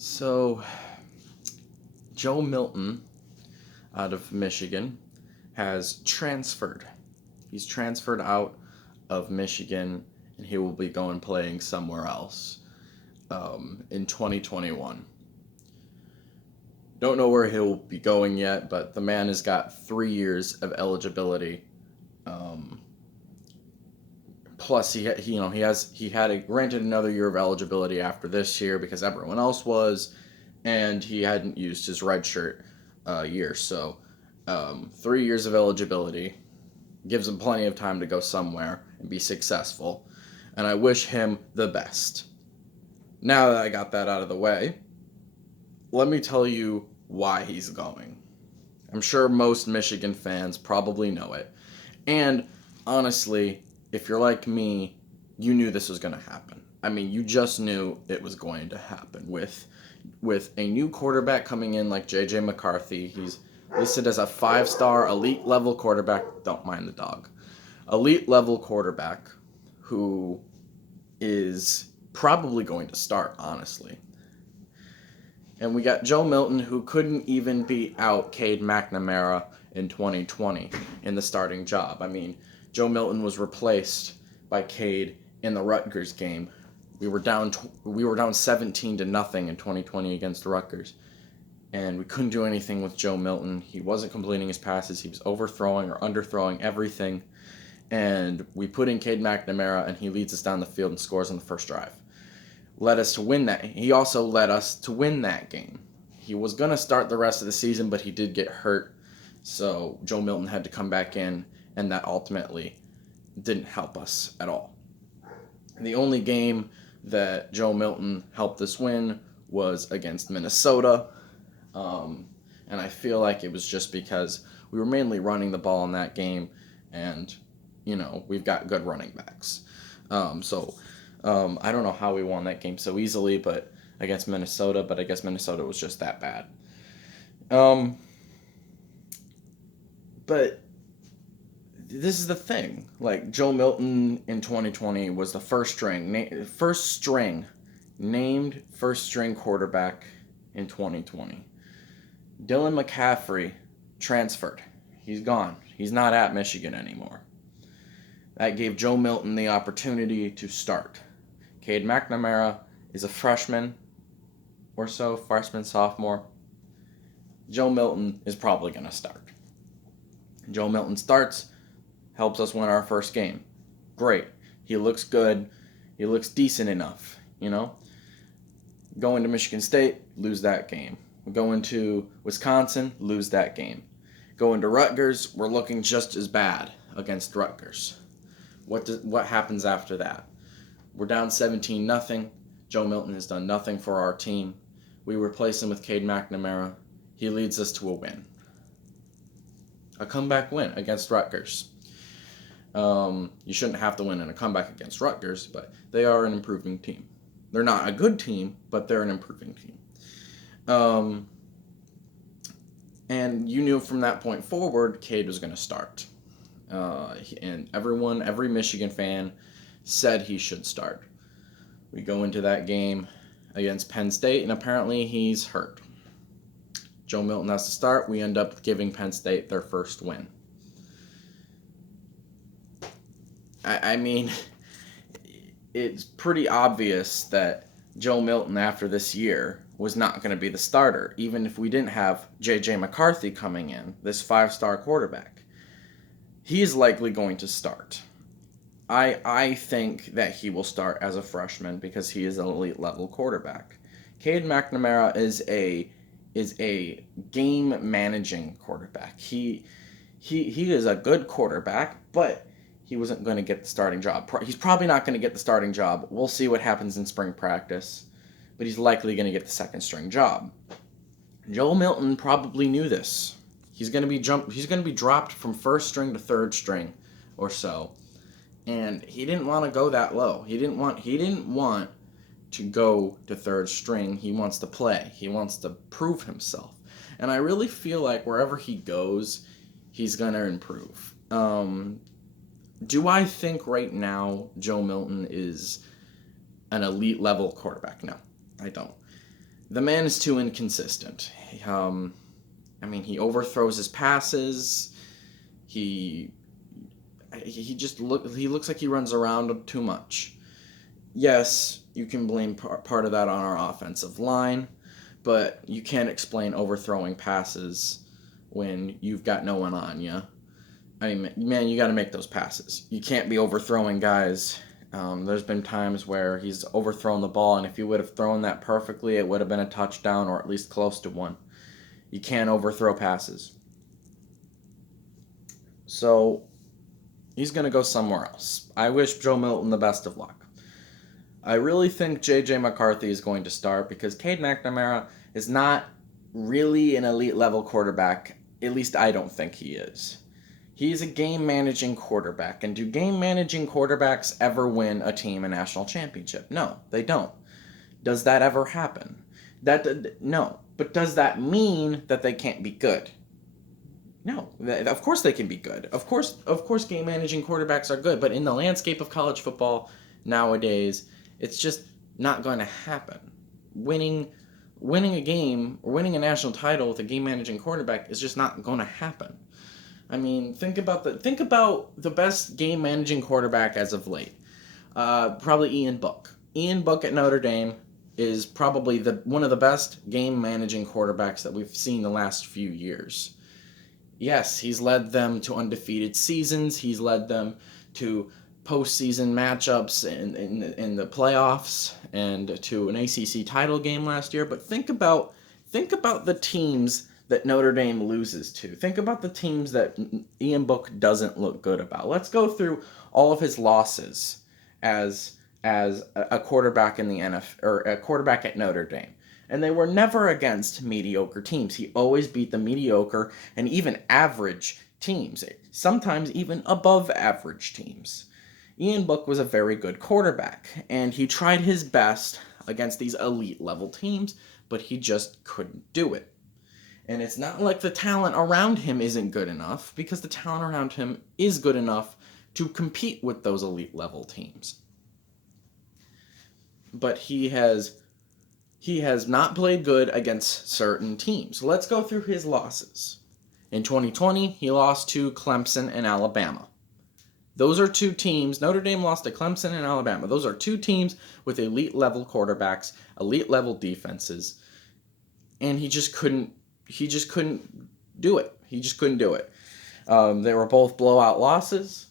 So, Joe Milton out of Michigan has transferred. He's transferred out of Michigan and he will be going playing somewhere else in 2021. Don't know where he'll be going yet, but the man has got 3 years of eligibility. Um, Plus, he had granted another year of eligibility after this year because everyone else was, and he hadn't used his redshirt year. So, 3 years of eligibility gives him plenty of time to go somewhere and be successful. And I wish him the best. Now that I got that out of the way, let me tell you why he's going. I'm sure most Michigan fans probably know it. And honestly, if you're like me, you knew this was going to happen. I mean, you just knew it was going to happen with a new quarterback coming in like J.J. McCarthy. He's listed as a 5-star elite level quarterback. Don't mind the dog. Elite level quarterback who is probably going to start, honestly. And we got Joe Milton, who couldn't even beat out Cade McNamara in 2020 in the starting job. I mean, Joe Milton was replaced by Cade in the Rutgers game. We were down 17-0 in 2020 against Rutgers, and we couldn't do anything with Joe Milton. He wasn't completing his passes. He was overthrowing or underthrowing everything. And we put in Cade McNamara, and he leads us down the field and scores on the first drive. Led us to win that. He also led us to win that game. He was going to start the rest of the season, but he did get hurt. So Joe Milton had to come back in, and that ultimately didn't help us at all. The only game that Joe Milton helped us win was against Minnesota. And I feel like it was just because we were mainly running the ball in that game, and, we've got good running backs. I don't know how we won that game so easily, but against Minnesota, but I guess Minnesota was just that bad. But this is the thing. Like, Joe Milton in 2020 was the first string named first string quarterback in 2020. Dylan McCaffrey transferred. He's gone. He's not at Michigan anymore. That gave Joe Milton the opportunity to start. Cade McNamara is a freshman or so, freshman, sophomore. Joe Milton is probably going to start. Joe Milton starts, helps us win our first game. Great. He looks good. He looks decent enough, Going to Michigan State, lose that game. Going to Wisconsin, lose that game. Going to Rutgers, we're looking just as bad against Rutgers. What happens after that? We're down 17-0. Joe Milton has done nothing for our team. We replace him with Cade McNamara. He leads us to a win. A comeback win against Rutgers. You shouldn't have to win in a comeback against Rutgers, but they are an improving team. They're not a good team, but they're an improving team. And you knew from that point forward, Cade was going to start. And every Michigan fan said he should start. We go into that game against Penn State, and apparently he's hurt. Joe Milton has to start. We end up giving Penn State their first win. I mean, it's pretty obvious that Joe Milton, after this year, was not going to be the starter, even if we didn't have J.J. McCarthy coming in, this 5-star quarterback. He is likely going to start. I think that he will start as a freshman because he is an elite level quarterback. Cade McNamara is a game managing quarterback. He is a good quarterback, but he wasn't going to get the starting job. He's probably not going to get the starting job. We'll see what happens in spring practice, but he's likely going to get the second string job. Joe Milton probably knew this. He's going to be dropped from first string to third string or so. And he didn't want to go that low. He didn't want to go to third string. He wants to play. He wants to prove himself. And I really feel like wherever he goes, he's going to improve. Do I think right now Joe Milton is an elite level quarterback? No, I don't. The man is too inconsistent. He overthrows his passes. He he looks like he runs around too much. Yes, you can blame part of that on our offensive line, but you can't explain overthrowing passes when you've got no one on you. I mean, man, you got to make those passes. You can't be overthrowing guys. There's been times where he's overthrown the ball, and if he would have thrown that perfectly, it would have been a touchdown or at least close to one. You can't overthrow passes. So he's going to go somewhere else. I wish Joe Milton the best of luck. I really think J.J. McCarthy is going to start because Cade McNamara is not really an elite level quarterback. At least I don't think he is. He's a game-managing quarterback. And do game-managing quarterbacks ever win a team a national championship? No, they don't. Does that ever happen? No. But does that mean that they can't be good? No. Of course they can be good. Of course game-managing quarterbacks are good. But in the landscape of college football nowadays, it's just not going to happen. Winning a game or winning a national title with a game-managing quarterback is just not going to happen. I mean, think about the best game-managing quarterback as of late. Probably Ian Book. Ian Book at Notre Dame is probably one of the best game-managing quarterbacks that we've seen the last few years. Yes, he's led them to undefeated seasons. He's led them to postseason matchups in the playoffs and to an ACC title game last year. But think about the teams that Notre Dame loses to. Think about the teams that Ian Book doesn't look good about. Let's go through all of his losses as a quarterback in the NFL or a quarterback at Notre Dame. And they were never against mediocre teams. He always beat the mediocre and even average teams, sometimes even above average teams. Ian Book was a very good quarterback, and he tried his best against these elite level teams, but he just couldn't do it. And it's not like the talent around him isn't good enough, because the talent around him is good enough to compete with those elite level teams. But he has not played good against certain teams. Let's go through his losses. In 2020, he lost to Clemson and Alabama. Those are two teams. Notre Dame lost to Clemson and Alabama. Those are two teams with elite level quarterbacks, elite level defenses, and he just couldn't do it. He just couldn't do it. They were both blowout losses.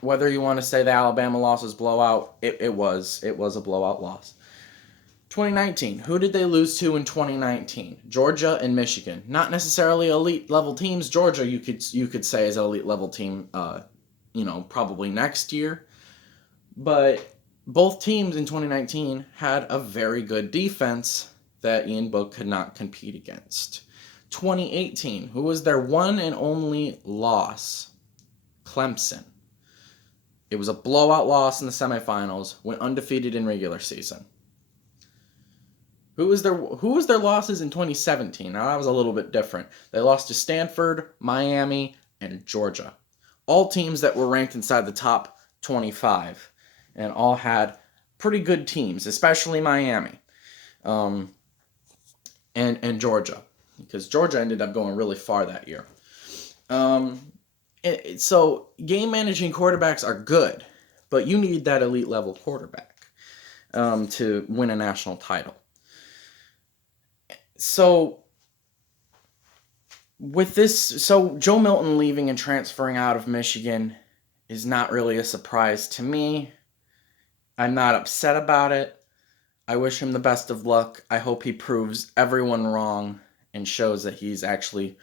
Whether you want to say the Alabama loss was blowout, it was a blowout loss. 2019, who did they lose to in 2019? Georgia and Michigan. Not necessarily elite level teams. Georgia, you could say, is an elite level team. Probably next year. But both teams in 2019 had a very good defense that Ian Book could not compete against. 2018, who was their one and only loss? Clemson. It was a blowout loss in the semifinals, went undefeated in regular season. Who was their losses in 2017? Now that was a little bit different. They lost to Stanford, Miami, and Georgia. All teams that were ranked inside the top 25, and all had pretty good teams, especially Miami, and Georgia, because Georgia ended up going really far that year. So game managing quarterbacks are good, but you need that elite level quarterback to win a national title. So Joe Milton leaving and transferring out of Michigan is not really a surprise to me. I'm not upset about it. I wish him the best of luck. I hope he proves everyone wrong and shows that he's actually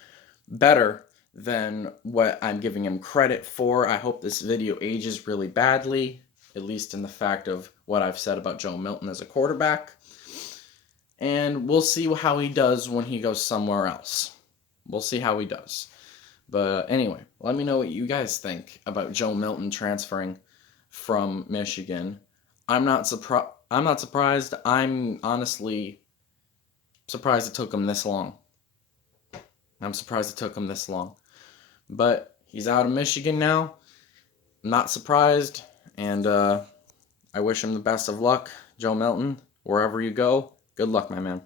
better than what I'm giving him credit for. I hope this video ages really badly, at least in the fact of what I've said about Joe Milton as a quarterback. And we'll see how he does when he goes somewhere else. We'll see how he does. But anyway, let me know what you guys think about Joe Milton transferring from Michigan. I'm not surprised. I'm honestly surprised it took him this long. But he's out of Michigan now. I'm not surprised. And I wish him the best of luck, Joe Milton, wherever you go. Good luck, my man.